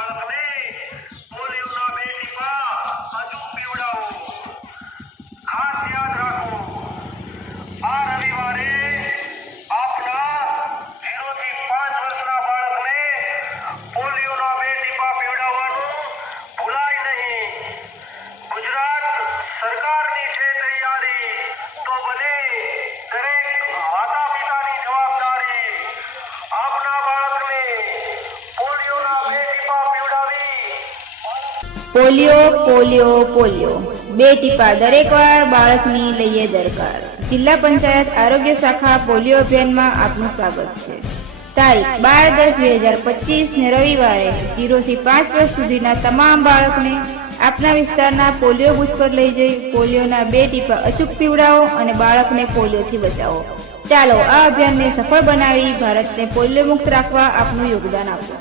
બાળકને પોલિયોના 2 ટીપા અચૂક પીવડાવો. ખાસ યાદ રાખો, આ રવિવારે આપના 0 થી 5 વર્ષના બાળકને પોલિયોના 2 ટીપા પીવડાવવાનું ભૂલાય નહીં. ગુજરાત સરકારની છે તૈયારી, તો બને દરેક માતા પિતાની જવાબદારી. આપના બાળકને પોલિયોના 2 ટીપા પીવડાવી. પોલિયો પોલિયો પોલિયો 2 ટીપા દરેક વાર બાળકની લઈએ દરકાર. જિલ્લા પંચાયત આરોગ્ય શાખા પોલિયો અભિયાનમાં આપનું સ્વાગત છે. તારીખ 12/10/2025 ને રવિવારે 0 થી 5 વર્ષ સુધીના તમામ બાળકને આપના વિસ્તારના પોલિયો બૂથ પર લઈ જઈ પોલિયોના 2 ટીપા અચૂક પીવડાવો અને બાળકને પોલિયોથી બચાવો. ચાલો આ અભિયાનને સફળ બનાવી ભારતને પોલિયો મુક્ત રાખવા આપનું યોગદાન આપો.